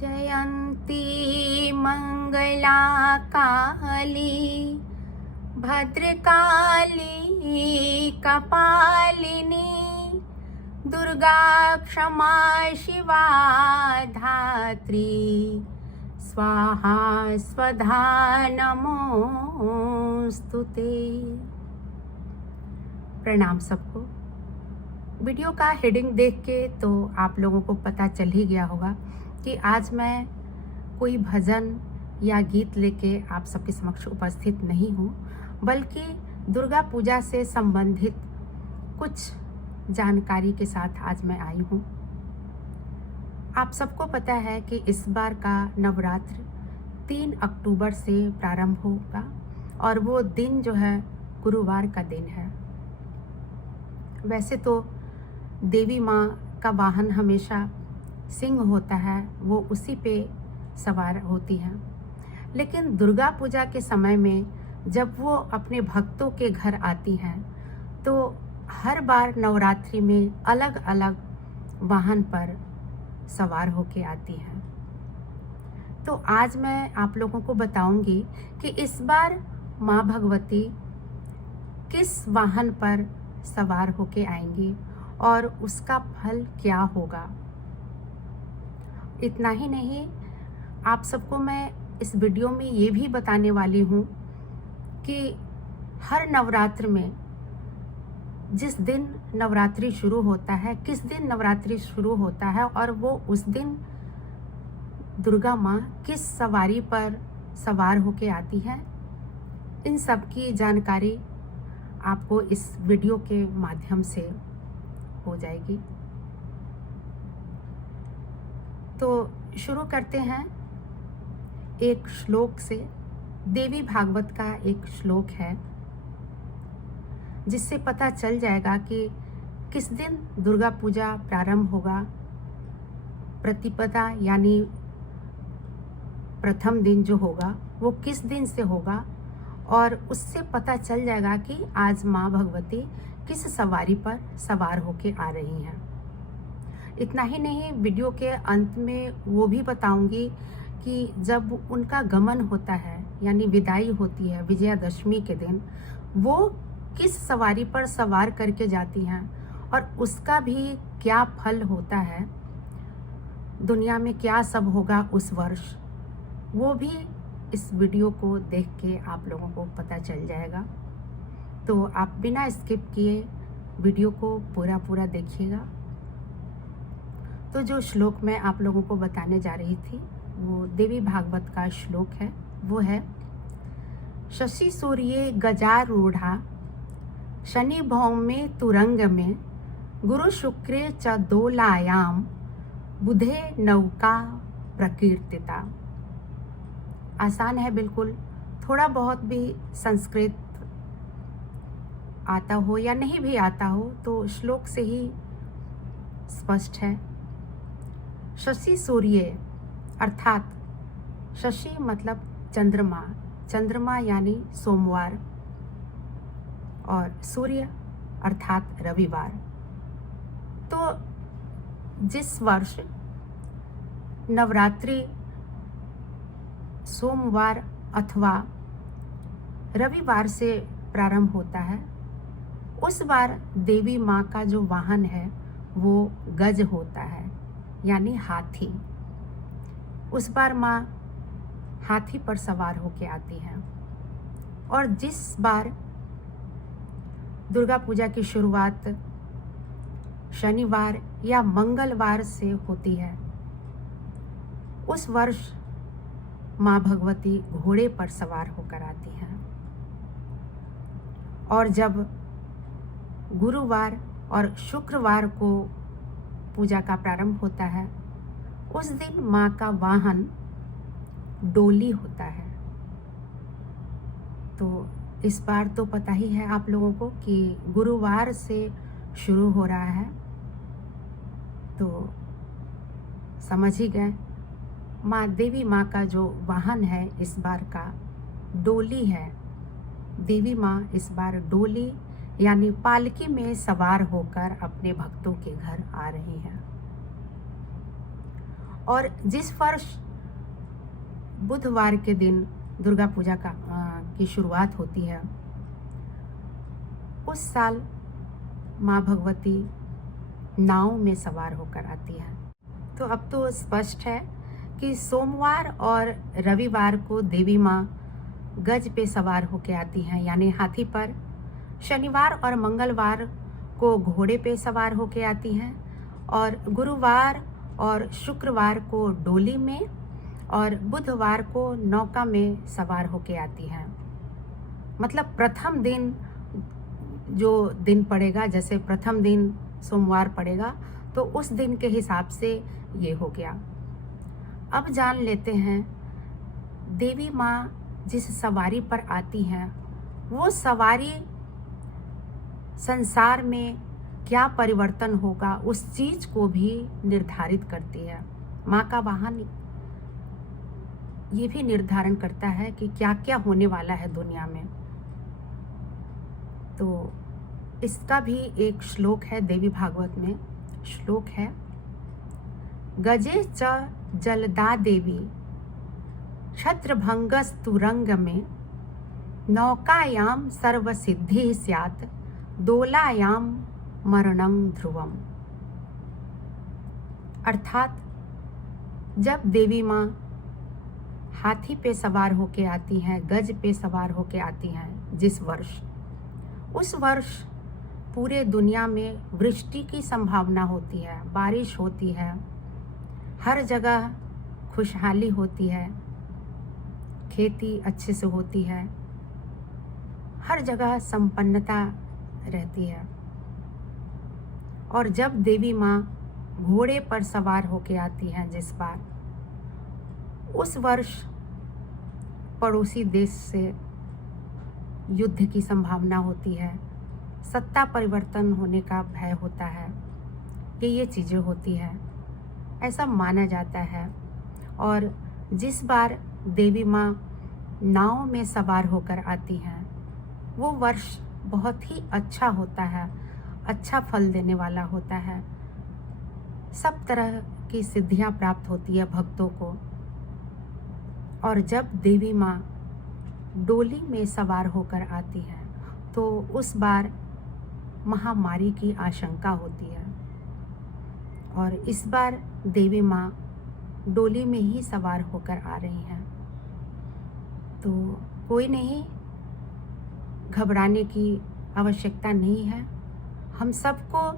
जयन्ती मंगला काली भद्रकाली कपालिनी दुर्गा क्षमा शिवा धात्री स्वाहा स्वधा नमोस्तुते। प्रणाम सबको। वीडियो का हेडिंग देख के तो आप लोगों को पता चल ही गया होगा कि आज मैं कोई भजन या गीत लेके आप सबके समक्ष उपस्थित नहीं हूँ, बल्कि दुर्गा पूजा से संबंधित कुछ जानकारी के साथ आज मैं आई हूँ। आप सबको पता है कि इस बार का नवरात्र 3 अक्टूबर से प्रारंभ होगा और वो दिन जो है गुरुवार का दिन है। वैसे तो देवी माँ का वाहन हमेशा सिंह होता है, वो उसी पे सवार होती हैं, लेकिन दुर्गा पूजा के समय में जब वो अपने भक्तों के घर आती हैं तो हर बार नवरात्रि में अलग अलग वाहन पर सवार होके आती हैं। तो आज मैं आप लोगों को बताऊंगी कि इस बार माँ भगवती किस वाहन पर सवार होके आएंगी और उसका फल क्या होगा। इतना ही नहीं, आप सबको मैं इस वीडियो में ये भी बताने वाली हूँ कि हर नवरात्र में जिस दिन नवरात्रि शुरू होता है, किस दिन नवरात्रि शुरू होता है और वो उस दिन दुर्गा माँ किस सवारी पर सवार होके आती है, इन सब की जानकारी आपको इस वीडियो के माध्यम से हो जाएगी। तो शुरू करते हैं एक श्लोक से। देवी भागवत का एक श्लोक है जिससे पता चल जाएगा कि किस दिन दुर्गा पूजा प्रारंभ होगा। प्रतिपदा यानी प्रथम दिन जो होगा वो किस दिन से होगा और उससे पता चल जाएगा कि आज माँ भगवती किस सवारी पर सवार होके आ रही हैं। इतना ही नहीं, वीडियो के अंत में वो भी बताऊंगी कि जब उनका गमन होता है यानी विदाई होती है विजयादशमी के दिन, वो किस सवारी पर सवार करके जाती हैं और उसका भी क्या फल होता है, दुनिया में क्या सब होगा उस वर्ष, वो भी इस वीडियो को देख के आप लोगों को पता चल जाएगा। तो आप बिना स्किप किए वीडियो को पूरा देखिएगा। तो जो श्लोक मैं आप लोगों को बताने जा रही थी वो देवी भागवत का श्लोक है। वो है शशि सूर्ये गजारूढ़ा शनि भौमे तुरंग में गुरु शुक्रे च दोलायाम बुधे नौका प्रकीर्तिता। आसान है बिल्कुल। थोड़ा बहुत भी संस्कृत आता हो या नहीं भी आता हो तो श्लोक से ही स्पष्ट है। शशि सूर्य अर्थात शशि मतलब चंद्रमा, चंद्रमा यानी सोमवार, और सूर्य अर्थात रविवार। तो जिस वर्ष नवरात्रि सोमवार अथवा रविवार से प्रारंभ होता है, उस बार देवी माँ का जो वाहन है वो गज होता है यानी हाथी। उस बार माँ हाथी पर सवार होके आती हैं। और जिस बार दुर्गा पूजा की शुरुआत शनिवार या मंगलवार से होती है, उस वर्ष माँ भगवती घोड़े पर सवार होकर आती हैं। और जब गुरुवार और शुक्रवार को पूजा का प्रारंभ होता है, उस दिन माँ का वाहन डोली होता है। तो इस बार तो पता ही है आप लोगों को कि गुरुवार से शुरू हो रहा है, तो समझ ही गए। माँ देवी माँ का जो वाहन है इस बार का डोली है। देवी माँ इस बार डोली यानी पालकी में सवार होकर अपने भक्तों के घर आ रही हैं। और जिस वर्ष बुधवार के दिन दुर्गा पूजा की शुरुआत होती है, उस साल माँ भगवती नाव में सवार होकर आती है। तो अब तो स्पष्ट है कि सोमवार और रविवार को देवी माँ गज पे सवार होकर आती हैं, यानी हाथी पर। शनिवार और मंगलवार को घोड़े पे सवार होकर आती हैं, और गुरुवार और शुक्रवार को डोली में, और बुधवार को नौका में सवार होकर आती हैं। मतलब प्रथम दिन जो दिन पड़ेगा, जैसे प्रथम दिन सोमवार पड़ेगा, तो उस दिन के हिसाब से ये हो गया। अब जान लेते हैं देवी माँ जिस सवारी पर आती हैं, वो सवारी संसार में क्या परिवर्तन होगा उस चीज को भी निर्धारित करती है। माँ का वाहन ये भी निर्धारण करता है कि क्या क्या होने वाला है दुनिया में। तो इसका भी एक श्लोक है देवी भागवत में। श्लोक है, गजे च जलदा देवी छत्रभंगस्तुरंग में, नौकायाम सर्वसिद्धि स्यात्, दोलायाम मरणं ध्रुवम। अर्थात जब देवी माँ हाथी पे सवार होके आती हैं, गज पे सवार होके आती हैं जिस वर्ष, उस वर्ष पूरे दुनिया में वृष्टि की संभावना होती है, बारिश होती है, हर जगह खुशहाली होती है, खेती अच्छे से होती है, हर जगह संपन्नता रहती है। और जब देवी माँ घोड़े पर सवार होके आती हैं जिस बार, उस वर्ष पड़ोसी देश से युद्ध की संभावना होती है, सत्ता परिवर्तन होने का भय होता है, ये चीज़ें होती है, ऐसा माना जाता है। और जिस बार देवी माँ नाव में सवार होकर आती हैं, वो वर्ष बहुत ही अच्छा होता है, अच्छा फल देने वाला होता है, सब तरह की सिद्धियां प्राप्त होती है भक्तों को। और जब देवी माँ डोली में सवार होकर आती है, तो उस बार महामारी की आशंका होती है, और इस बार देवी माँ डोली में ही सवार होकर आ रही हैं। तो कोई नहीं, घबराने की आवश्यकता नहीं है। हम सबको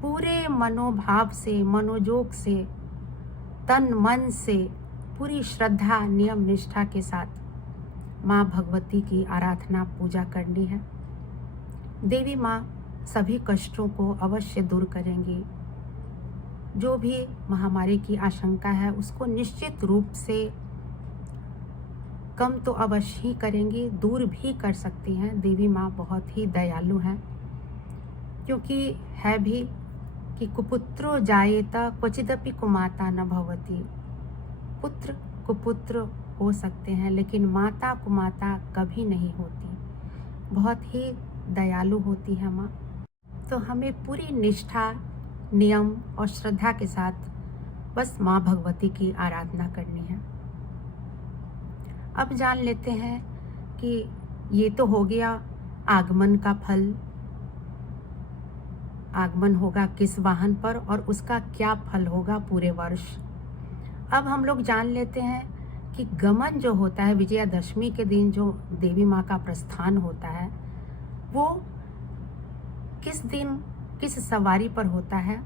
पूरे मनोभाव से, मनोयोग से, तन मन से, पूरी श्रद्धा नियम निष्ठा के साथ माँ भगवती की आराधना पूजा करनी है। देवी माँ सभी कष्टों को अवश्य दूर करेंगी। जो भी महामारी की आशंका है उसको निश्चित रूप से कम तो अवश्य ही करेंगी, दूर भी कर सकती हैं। देवी माँ बहुत ही दयालु हैं, क्योंकि है भी कि कुपुत्रो जायेत क्वचिदपि कुमाता न भवति। पुत्र कुपुत्र हो सकते हैं, लेकिन माता कुमाता कभी नहीं होती। बहुत ही दयालु होती है माँ। तो हमें पूरी निष्ठा, नियम और श्रद्धा के साथ बस माँ भगवती की आराधना करनी है। अब जान लेते हैं कि ये तो हो गया आगमन का फल। आगमन होगा किस वाहन पर और उसका क्या फल होगा पूरे वर्ष। अब हम लोग जान लेते हैं कि गमन जो होता है, विजयादशमी के दिन जो देवी माँ का प्रस्थान होता है, वो किस दिन किस सवारी पर होता है।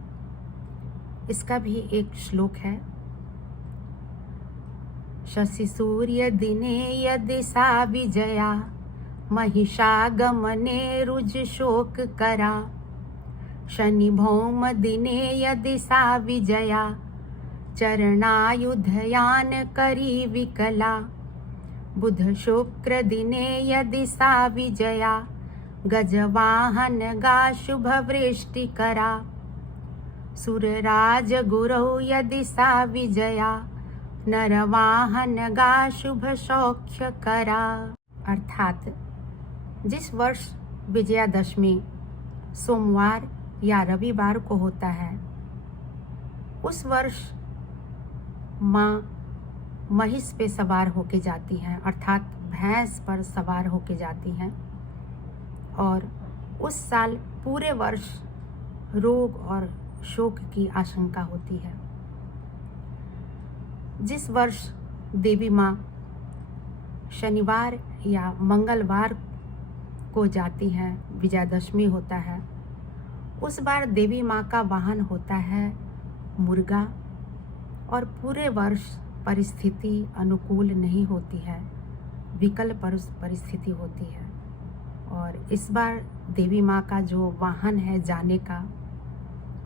इसका भी एक श्लोक है, शशि सूर्य दिने यदि सा विजया, महिषागमने रुज शोक करा। शनि भौम दिने यदि सा विजया, चरणायुधयान करी विकला। बुध शुक्र दिने यदि सा विजया, गजवाहन गा शुभ वृष्टि करा। सुरराज गुरौ यदि सा विजया, नरवाहन गा शुभ सौख्य करा। अर्थात जिस वर्ष विजयादशमी सोमवार या रविवार को होता है, उस वर्ष माँ महिष पे सवार होके जाती हैं, अर्थात भैंस पर सवार होके जाती हैं। और उस साल पूरे वर्ष रोग और शोक की आशंका होती है। जिस वर्ष देवी माँ शनिवार या मंगलवार को जाती हैं, विजयादशमी होता है, उस बार देवी माँ का वाहन होता है मुर्गा। और पूरे वर्ष परिस्थिति अनुकूल नहीं होती है, विकल परिस्थिति होती है। और इस बार देवी माँ का जो वाहन है जाने का,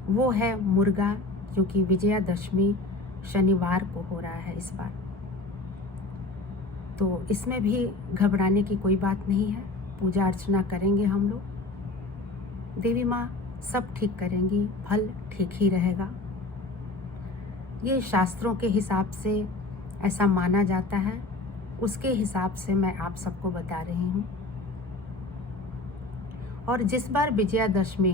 वो है मुर्गा, क्योंकि विजयादशमी शनिवार को हो रहा है इस बार। तो इसमें भी घबराने की कोई बात नहीं है। पूजा अर्चना करेंगे हम लोग, देवी माँ सब ठीक करेंगी, फल ठीक ही रहेगा। ये शास्त्रों के हिसाब से ऐसा माना जाता है, उसके हिसाब से मैं आप सबको बता रही हूँ। और जिस बार विजयादशमी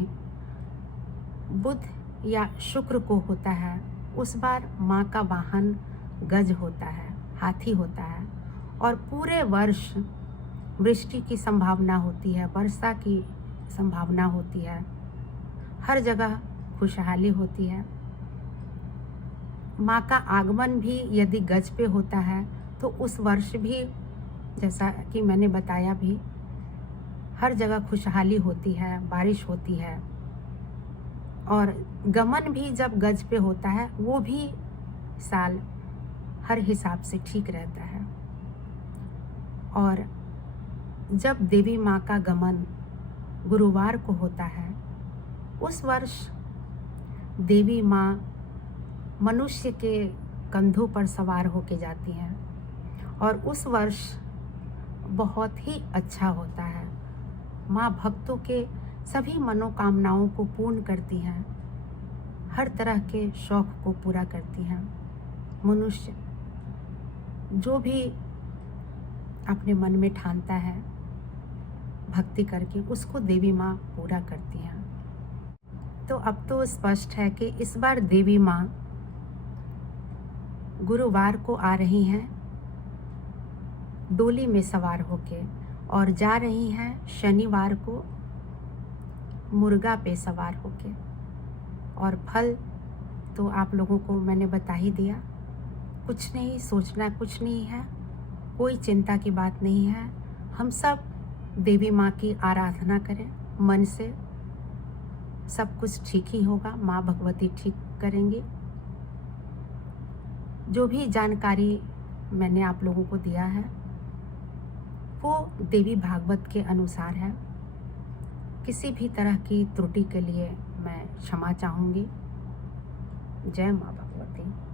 बुध या शुक्र को होता है, उस बार माँ का वाहन गज होता है, हाथी होता है। और पूरे वर्ष वृष्टि की संभावना होती है, वर्षा की संभावना होती है, हर जगह खुशहाली होती है। माँ का आगमन भी यदि गज पे होता है तो उस वर्ष भी, जैसा कि मैंने बताया भी, हर जगह खुशहाली होती है, बारिश होती है। और गमन भी जब गज पे होता है, वो भी साल हर हिसाब से ठीक रहता है। और जब देवी माँ का गमन गुरुवार को होता है, उस वर्ष देवी माँ मनुष्य के कंधों पर सवार होके जाती हैं। और उस वर्ष बहुत ही अच्छा होता है। माँ भक्तों के सभी मनोकामनाओं को पूर्ण करती हैं, हर तरह के शौक को पूरा करती हैं। मनुष्य जो भी अपने मन में ठानता है भक्ति करके, उसको देवी माँ पूरा करती हैं। तो अब तो स्पष्ट है कि इस बार देवी माँ गुरुवार को आ रही हैं डोली में सवार होके, और जा रही हैं शनिवार को मुर्गा पे सवार होके। और फल तो आप लोगों को मैंने बता ही दिया। कुछ नहीं सोचना, कुछ नहीं है, कोई चिंता की बात नहीं है। हम सब देवी माँ की आराधना करें मन से, सब कुछ ठीक ही होगा, माँ भगवती ठीक करेंगी। जो भी जानकारी मैंने आप लोगों को दिया है वो देवी भागवत के अनुसार है। किसी भी तरह की त्रुटि के लिए मैं क्षमा चाहूँगी। जय माँ भगवती।